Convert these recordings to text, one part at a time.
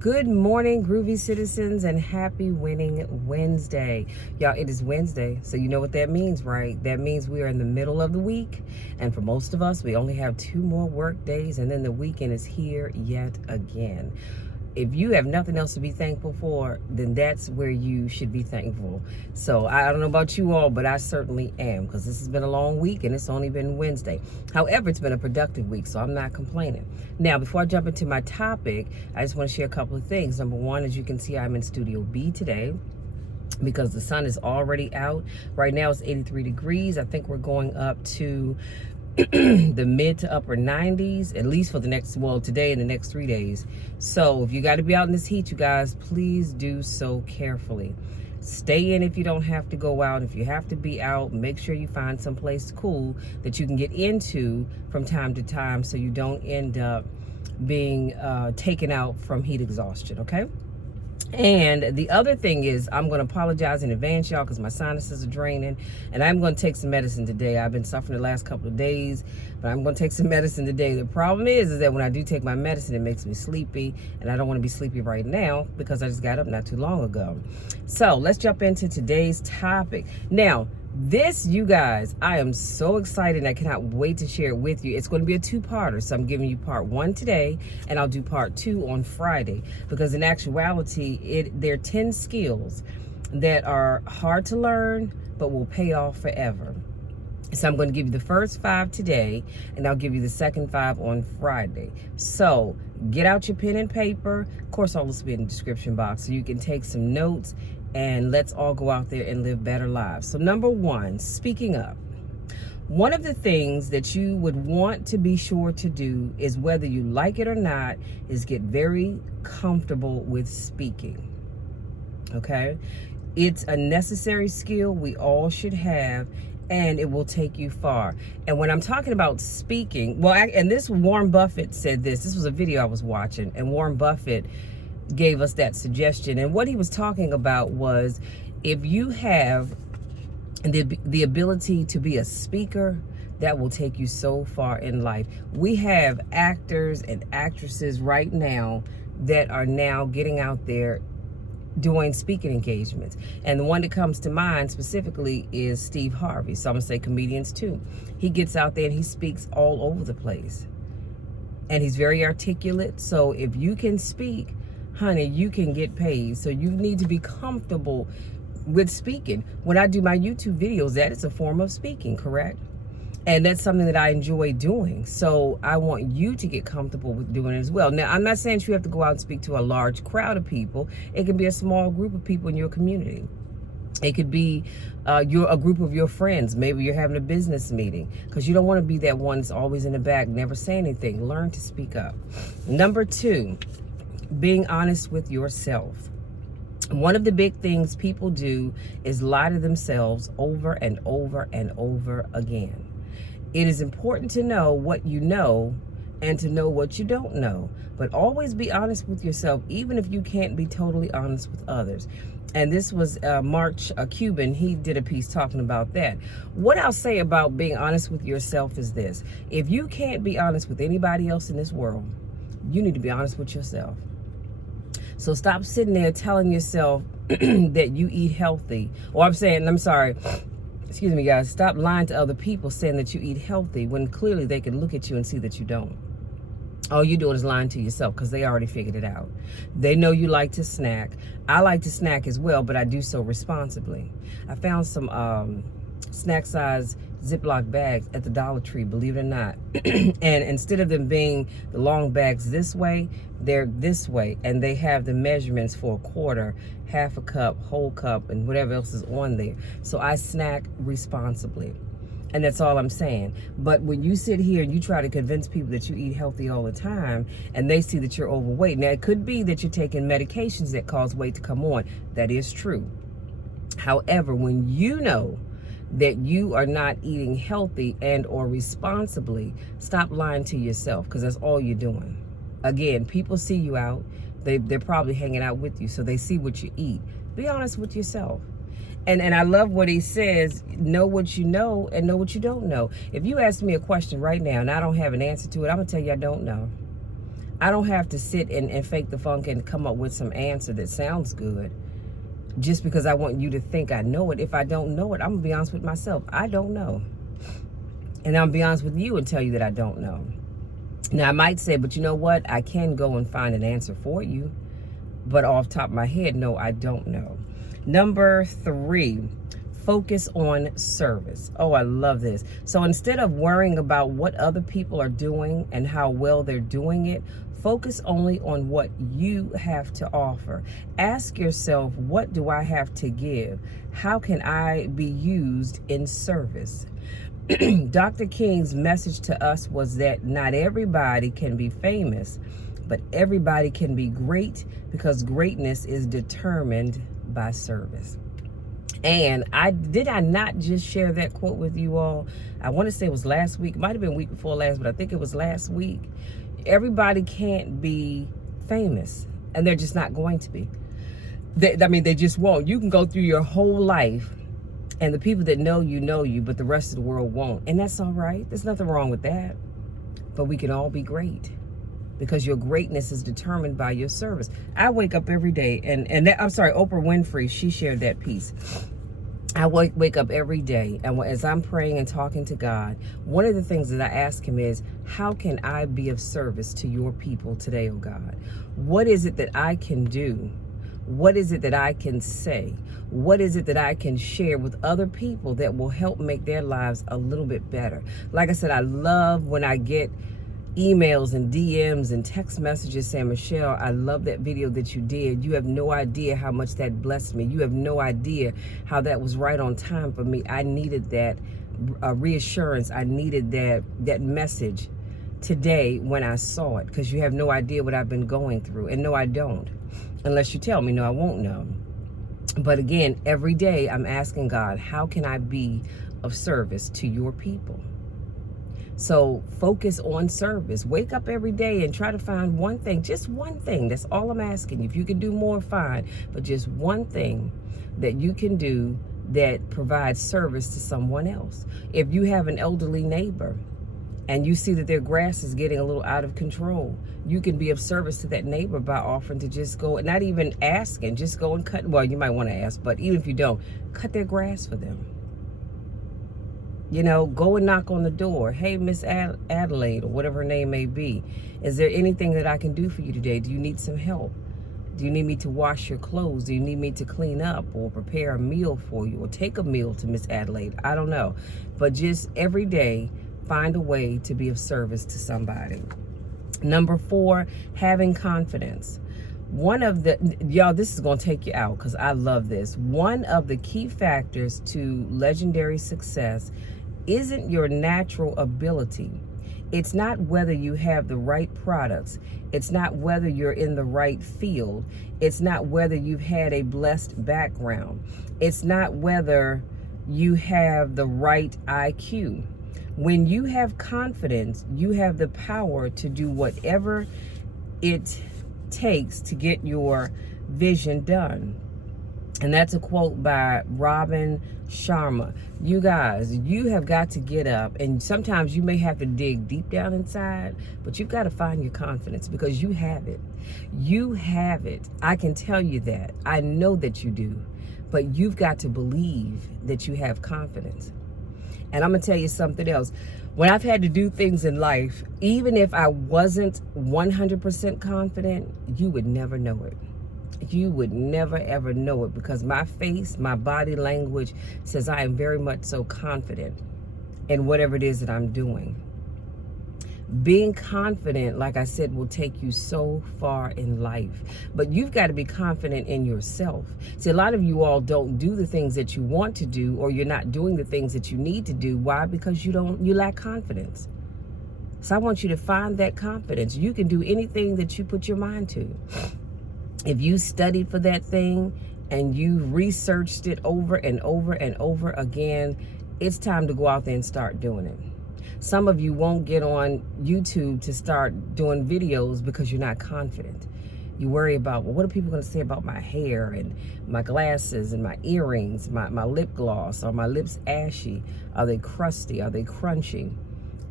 Good morning, groovy citizens, and happy winning Wednesday. Y'all, it is Wednesday, so you know what that means, right? That means we are in the middle of the week, and for most of us, we only have 2 more work days, and then the weekend is here yet again. If you have nothing else to be thankful for, then that's where you should be thankful. So I don't know about you all, but I certainly am, because this has been a long week and it's only been Wednesday. However, it's been a productive week, so I'm not complaining. Now, before I jump into my topic, I just want to share a couple of things. Number one, as you can see, I'm in Studio B today because the sun is already out. Right now it's 83 degrees. I think we're going up to the mid to upper 90s, at least for the next, well, today and the next 3 days. So if you got to be out in this heat, you guys, please do so carefully. Stay in if you don't have to go out. If you have to be out, make sure you find some place cool that you can get into from time to time so you don't end up being taken out from heat exhaustion, okay? And the other thing is, I'm going to apologize in advance, y'all, because my sinuses are draining, and I'm going to take some medicine today. I've been suffering the last couple of days, but I'm going to take some medicine today. The problem is that when I do take my medicine, it makes me sleepy, and I don't want to be sleepy right now because I just got up not too long ago. So let's jump into today's topic. Now, this, you guys, I am so excited and I cannot wait to share it with you. It's going to be a 2-parter, so I'm giving you part 1 today, and I'll do part 2 on Friday, because in actuality, there are 10 skills that are hard to learn but will pay off forever. So I'm going to give you the first 5 today, and I'll give you the second 5 on Friday. So get out your pen and paper. Of course, all this will be in the description box, so you can take some notes, and let's all go out there and live better lives. So number 1, speaking up. One of the things that you would want to be sure to do is, whether you like it or not, is get very comfortable with speaking. Okay? It's a necessary skill we all should have, and it will take you far. And when I'm talking about speaking, well, and this, Warren Buffett said this. This was a video I was watching, and Warren Buffett gave us that suggestion. And what he was talking about was, if you have the ability to be a speaker, that will take you so far in life. We have actors and actresses right now that are now getting out there doing speaking engagements. And the one that comes to mind specifically is Steve Harvey. So I'm gonna say comedians too. He gets out there and he speaks all over the place. And he's very articulate. So if you can speak, honey, you can get paid. So you need to be comfortable with speaking. When I do my YouTube videos, that is a form of speaking, correct? And that's something that I enjoy doing. So I want you to get comfortable with doing it as well. Now, I'm not saying you have to go out and speak to a large crowd of people. It can be a small group of people in your community. It could be a group of your friends. Maybe you're having a business meeting, because you don't want to be that one that's always in the back, never say anything. Learn to speak up. Number 2, being honest with yourself. One of the big things people do is lie to themselves over and over and over again. It is important to know what you know and to know what you don't know, but always be honest with yourself, even if you can't be totally honest with others. And this was Cuban. He did a piece talking about that. What I'll say about being honest with yourself is this: if you can't be honest with anybody else in this world, you need to be honest with yourself. So stop sitting there telling yourself that you eat healthy. Excuse me, guys. Stop lying to other people saying that you eat healthy when clearly they can look at you and see that you don't. All you're doing is lying to yourself, because they already figured it out. They know you like to snack. I like to snack as well, but I do so responsibly. I found some snack size Ziploc bags at the Dollar Tree, believe it or not. And instead of them being the long bags this way, they're this way. And they have the measurements for a quarter, half a cup, whole cup, and whatever else is on there. So I snack responsibly. And that's all I'm saying. But when you sit here and you try to convince people that you eat healthy all the time, and they see that you're overweight. Now, it could be that you're taking medications that cause weight to come on. That is true. However, when you know that you are not eating healthy and or responsibly, stop lying to yourself, because that's all you're doing. Again, people see you out. They're probably hanging out with you, so they see what you eat. Be honest with yourself. And I love what he says, know what you know and know what you don't know. If you ask me a question right now and I don't have an answer to it, I'm going to tell you I don't know. I don't have to sit and fake the funk and come up with some answer that sounds good just because I want you to think I know it. If I don't know it, I'm going to be honest with myself. I don't know. And I'll be honest with you and tell you that I don't know. Now, I might say, but you know what? I can go and find an answer for you. But off the top of my head, no, I don't know. Number 3, focus on service. Oh, I love this. So instead of worrying about what other people are doing and how well they're doing it, focus only on what you have to offer. Ask yourself, what do I have to give? How can I be used in service? Dr. King's message to us was that not everybody can be famous, but everybody can be great, because greatness is determined by service. And I not just share that quote with you all? I want to say it was last week. It might have been week before last, but I think it was last week. Everybody can't be famous, and they're just not going to be. They just won't. You can go through your whole life, and the people that know you, but the rest of the world won't. And that's all right. There's nothing wrong with that. But we can all be great, because your greatness is determined by your service. I wake up every day, and that, I'm sorry, Oprah Winfrey, she shared that piece. I wake up every day, and as I'm praying and talking to God, one of the things that I ask him is, how can I be of service to your people today, oh God? What is it that I can do? What is it that I can say? What is it that I can share with other people that will help make their lives a little bit better? Like I said, I love when I get emails and DMs and text messages saying, Michelle, I love that video that you did. You have no idea how much that blessed me. You have no idea how that was right on time for me. I needed that reassurance. I needed that message today when I saw it, because you have no idea what I've been going through. And no, I don't. Unless you tell me, no, I won't know. But again, every day I'm asking God, how can I be of service to your people? So focus on service. Wake up every day and try to find one thing, just one thing. That's all I'm asking. If you can do more, fine. But just one thing that you can do that provides service to someone else. If you have an elderly neighbor and you see that their grass is getting a little out of control, you can be of service to that neighbor by offering to just go, not even asking, just go and cut. Well, you might want to ask, but even if you don't, cut their grass for them. You know, go and knock on the door. Hey, Miss Adelaide, or whatever her name may be. Is there anything that I can do for you today? Do you need some help? Do you need me to wash your clothes? Do you need me to clean up or prepare a meal for you or take a meal to Miss Adelaide? I don't know. But just every day, find a way to be of service to somebody. Number 4, having confidence. One of the, y'all, this is going to take you out because I love this. One of the key factors to legendary success isn't your natural ability. It's not whether you have the right products. It's not whether you're in the right field. It's not whether you've had a blessed background. It's not whether you have the right IQ. When you have confidence, you have the power to do whatever it takes to get your vision done. And that's a quote by Robin Sharma. You guys, you have got to get up, and sometimes you may have to dig deep down inside, but you've got to find your confidence, because you have it. You have it. I can tell you that. I know that you do, but you've got to believe that you have confidence. And I'm going to tell you something else. When I've had to do things in life, even if I wasn't 100% confident, you would never know it. You would never, ever know it, because my face, my body language says I am very much so confident in whatever it is that I'm doing. Being confident, like I said, will take you so far in life. But you've got to be confident in yourself. See, a lot of you all don't do the things that you want to do, or you're not doing the things that you need to do. Why? Because you lack confidence. So I want you to find that confidence. You can do anything that you put your mind to. If you studied for that thing and you researched it over and over and over again, it's time to go out there and start doing it. Some of you won't get on YouTube to start doing videos because you're not confident. You worry about, well, what are people going to say about my hair and my glasses and my earrings, my lip gloss? Are my lips ashy? Are they crusty? Are they crunchy?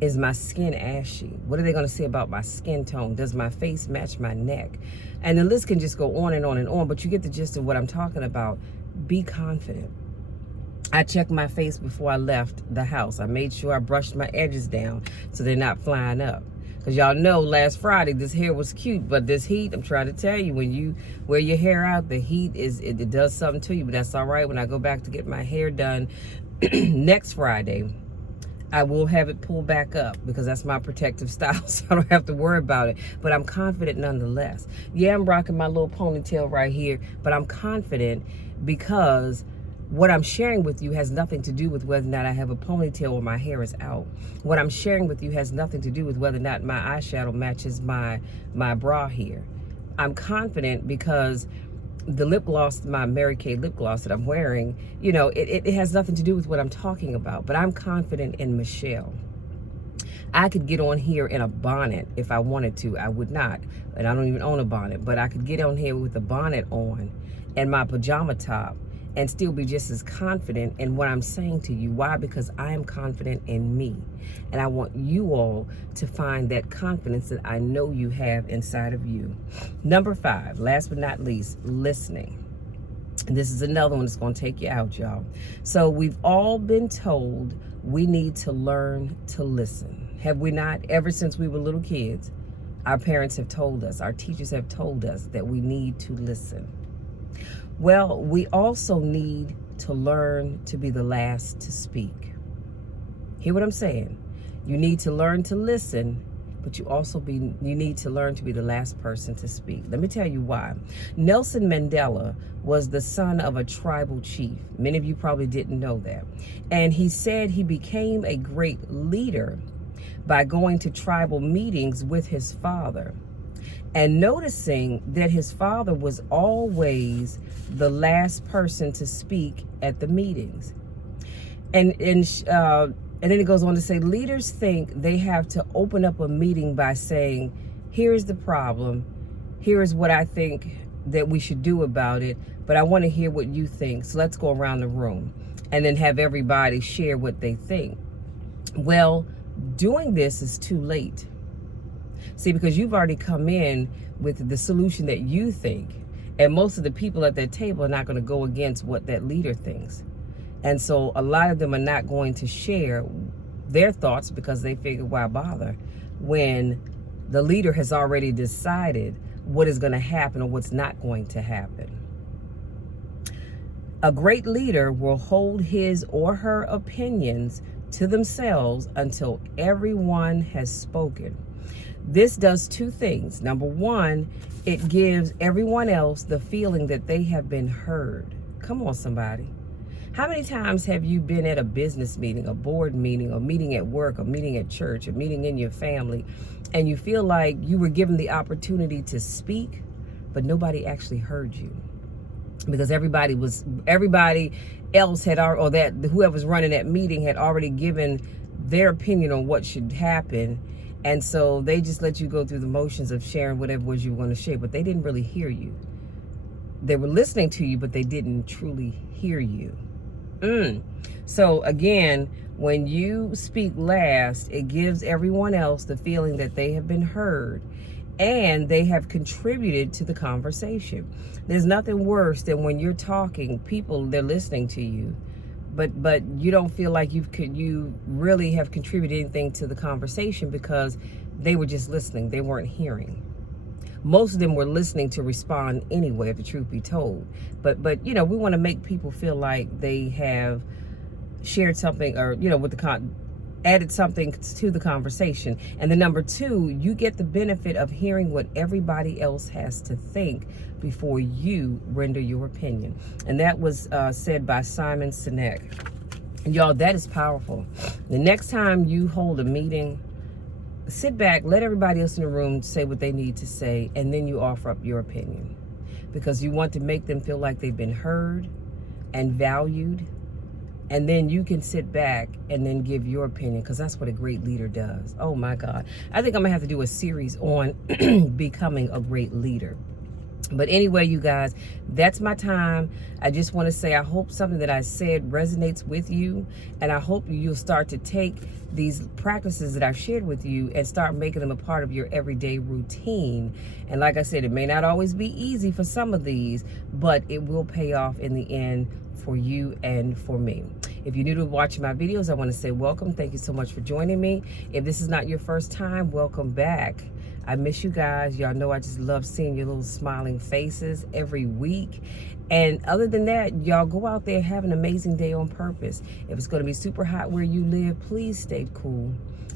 Is my skin ashy? What are they going to say about my skin tone? Does my face match my neck? And the list can just go on and on and on, but you get the gist of what I'm talking about. Be confident. I checked my face before I left the house. I made sure I brushed my edges down so they're not flying up. Because y'all know last Friday this hair was cute, but this heat, I'm trying to tell you, when you wear your hair out, the heat, it does something to you. But that's all right. When I go back to get my hair done next Friday, I will have it pulled back up because that's my protective style, so I don't have to worry about it. But I'm confident nonetheless. Yeah, I'm rocking my little ponytail right here, but I'm confident because what I'm sharing with you has nothing to do with whether or not I have a ponytail or my hair is out. What I'm sharing with you has nothing to do with whether or not my eyeshadow matches my bra here. I'm confident because the lip gloss, my Mary Kay lip gloss that I'm wearing, you know, it has nothing to do with what I'm talking about. But I'm confident in Michelle. I could get on here in a bonnet if I wanted to. I would not. And I don't even own a bonnet. But I could get on here with a bonnet on and my pajama top and still be just as confident in what I'm saying to you. Why? Because I am confident in me. And I want you all to find that confidence that I know you have inside of you. Number 5, last but not least, listening. And this is another one that's going to take you out, y'all. So we've all been told we need to learn to listen. Have we not? Ever since we were little kids, our parents have told us, our teachers have told us that we need to listen. Well, we also need to learn to be the last to speak. Hear what I'm saying? You need to learn to listen, but you need to learn to be the last person to speak. Let me tell you why. Nelson Mandela was the son of a tribal chief. Many of you probably didn't know that. And he said he became a great leader by going to tribal meetings with his father and noticing that his father was always the last person to speak at the meetings. And then it goes on to say, leaders think they have to open up a meeting by saying, here's the problem, here is what I think that we should do about it, but I want to hear what you think, so let's go around the room, and then have everybody share what they think. Well, doing this is too late. See, because you've already come in with the solution that you think, and most of the people at that table are not going to go against what that leader thinks. And so a lot of them are not going to share their thoughts because they figure, why bother when the leader has already decided what is going to happen or what's not going to happen. A great leader will hold his or her opinions to themselves until everyone has spoken. This does two things. Number one, it gives everyone else the feeling that they have been heard. Come on, somebody. How many times have you been at a business meeting, a board meeting, a meeting at work, a meeting at church, a meeting in your family, and you feel like you were given the opportunity to speak, but nobody actually heard you? Because everybody else had, or that whoever's running that meeting had already given their opinion on what should happen. And so they just let you go through the motions of sharing whatever it was you were going to share, but they didn't really hear you. They were listening to you, but they didn't truly hear you. So again, when you speak last, it gives everyone else the feeling that they have been heard and they have contributed to the conversation. There's nothing worse than when you're talking, people, they're listening to you, but you don't feel like you really have contributed anything to the conversation because they were just listening. They weren't hearing. Most of them were listening to respond anyway, if the truth be told. But you know, we want to make people feel like they have shared something, or with added something to the conversation. And then number two, you get the benefit of hearing what everybody else has to think before you render your opinion. And that was said by Simon Sinek. And y'all, that is powerful. The next time you hold a meeting, sit back, let everybody else in the room say what they need to say, and then you offer up your opinion. Because you want to make them feel like they've been heard and valued. And then you can sit back and then give your opinion, because that's what a great leader does. Oh my God. I think I'm gonna have to do a series on becoming a great leader. But anyway, you guys, that's my time. I just want to say I hope something that I said resonates with you, and I hope you'll start to take these practices that I've shared with you and start making them a part of your everyday routine. And like I said, it may not always be easy for some of these, but it will pay off in the end for you and for me. If you're new to watching my videos, I want to say welcome. Thank you so much for joining me. If this is not your first time, welcome back. I miss you guys. Y'all know I just love seeing your little smiling faces every week. And other than that, y'all go out there, have an amazing day on purpose. If it's going to be super hot where you live, please stay cool.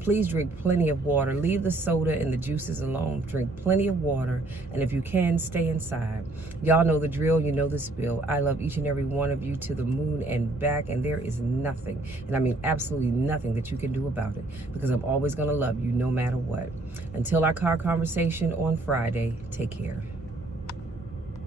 Please drink plenty of water. Leave the soda and the juices alone. Drink plenty of water. And if you can, stay inside. Y'all know the drill. You know the spill. I love each and every one of you to the moon and back. And there is nothing, and I mean absolutely nothing, that you can do about it. Because I'm always going to love you no matter what. Until our car conversation on Friday, take care.